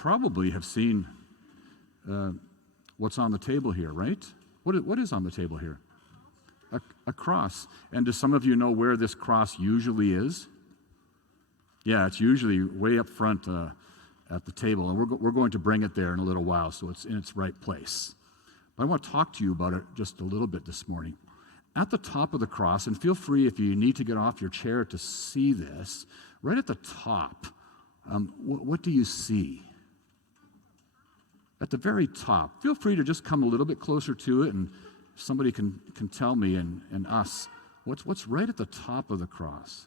probably have seen what's on the table here, right? What is on the table here? A cross. And do some of you know where this cross usually is? Yeah, it's usually way up front at the table, and we're going to bring it there in a little while, so it's in its right place. But I want to talk to you about it just a little bit this morning. At the top of the cross, and feel free if you need to get off your chair to see this, right at the top, what do you see? At the very top. Feel free to just come a little bit closer to it, and somebody can tell me and us what's right at the top of the cross.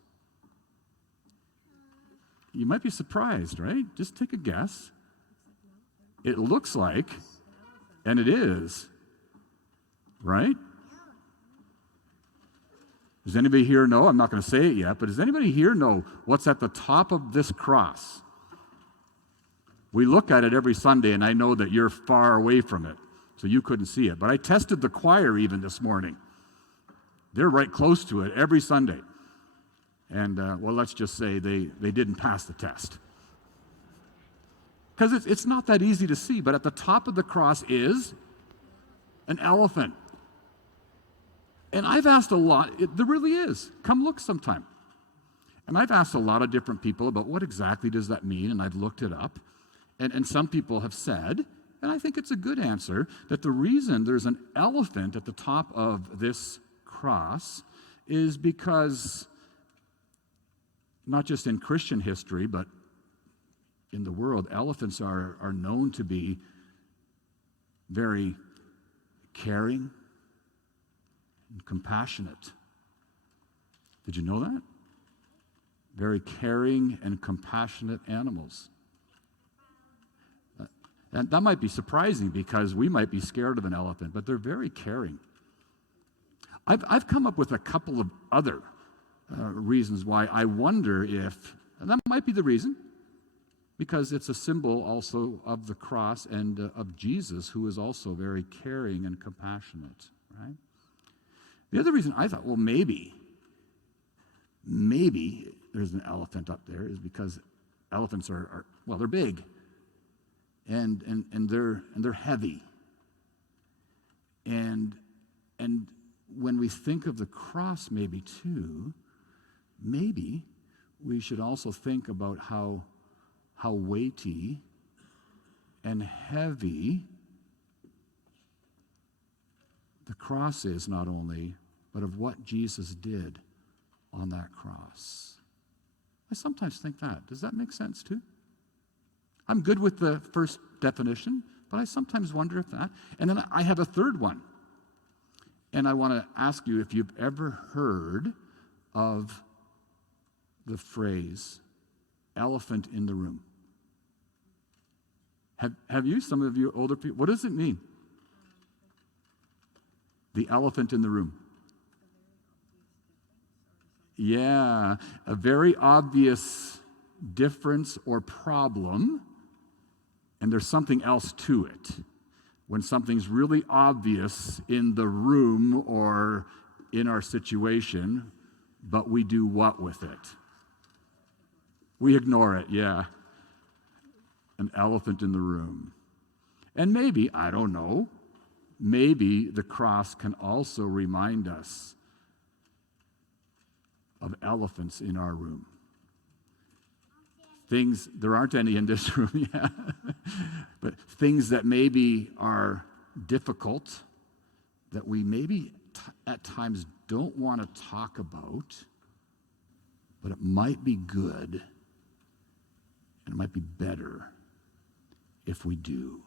You might be surprised, right? Just take a guess. It looks like, and it is, right? Does anybody here know? I'm not going to say it yet, but does anybody here know what's at the top of this cross? We look at it every Sunday, and I know that you're far away from it, so you couldn't see it. But I tested the choir even this morning. They're right close to it every Sunday. And, well, let's just say they didn't pass the test. Because it's not that easy to see, but at the top of the cross is an elephant. And I've asked a lot, there really is. Come look sometime. And I've asked a lot of different people about what exactly does that mean, and I've looked it up. And some people have said, and I think it's a good answer, that the reason there's an elephant at the top of this cross is because, not just in Christian history, but in the world, elephants are known to be very caring and compassionate. Did you know that? Very caring and compassionate animals. And that might be surprising because we might be scared of an elephant, but they're very caring. I've come up with a couple of other reasons why I wonder if, and that might be the reason, because it's a symbol also of the cross and of Jesus, who is also very caring and compassionate, right? The other reason I thought, well, maybe there's an elephant up there is because elephants are well, they're big. And they're heavy. And when we think of the cross maybe too, maybe we should also think about how weighty and heavy the cross is, not only, but of what Jesus did on that cross. I sometimes think that. Does that make sense too? I'm good with the first definition, but I sometimes wonder if that. And then I have a third one. And I want to ask you if you've ever heard of the phrase, elephant in the room. Have you, some of you older people? What does it mean? The elephant in the room. Yeah, a very obvious difference or problem, and there's something else to it. When something's really obvious in the room or in our situation, but we do what with it? We ignore it, yeah. An elephant in the room. And maybe, I don't know, maybe the cross can also remind us of elephants in our room. Things, there aren't any in this room, yeah. But things that maybe are difficult, that we maybe at times don't want to talk about, but it might be good, and it might be better if we do.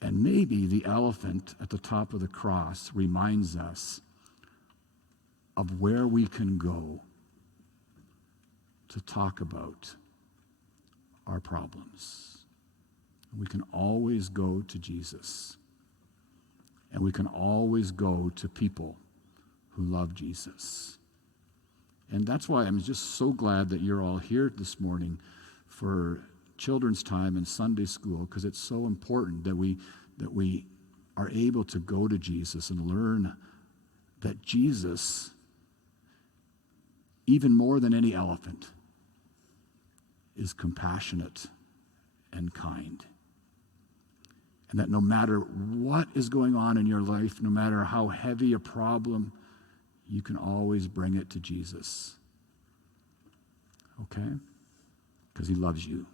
And maybe the elephant at the top of the cross reminds us of where we can go to talk about our problems. We can always go to Jesus. And we can always go to people who love Jesus. And that's why I'm just so glad that you're all here this morning for children's time and Sunday school, because it's so important that we are able to go to Jesus and learn that Jesus, even more than any elephant, is compassionate and kind. And that no matter what is going on in your life, no matter how heavy a problem, you can always bring it to Jesus. Okay? Because he loves you.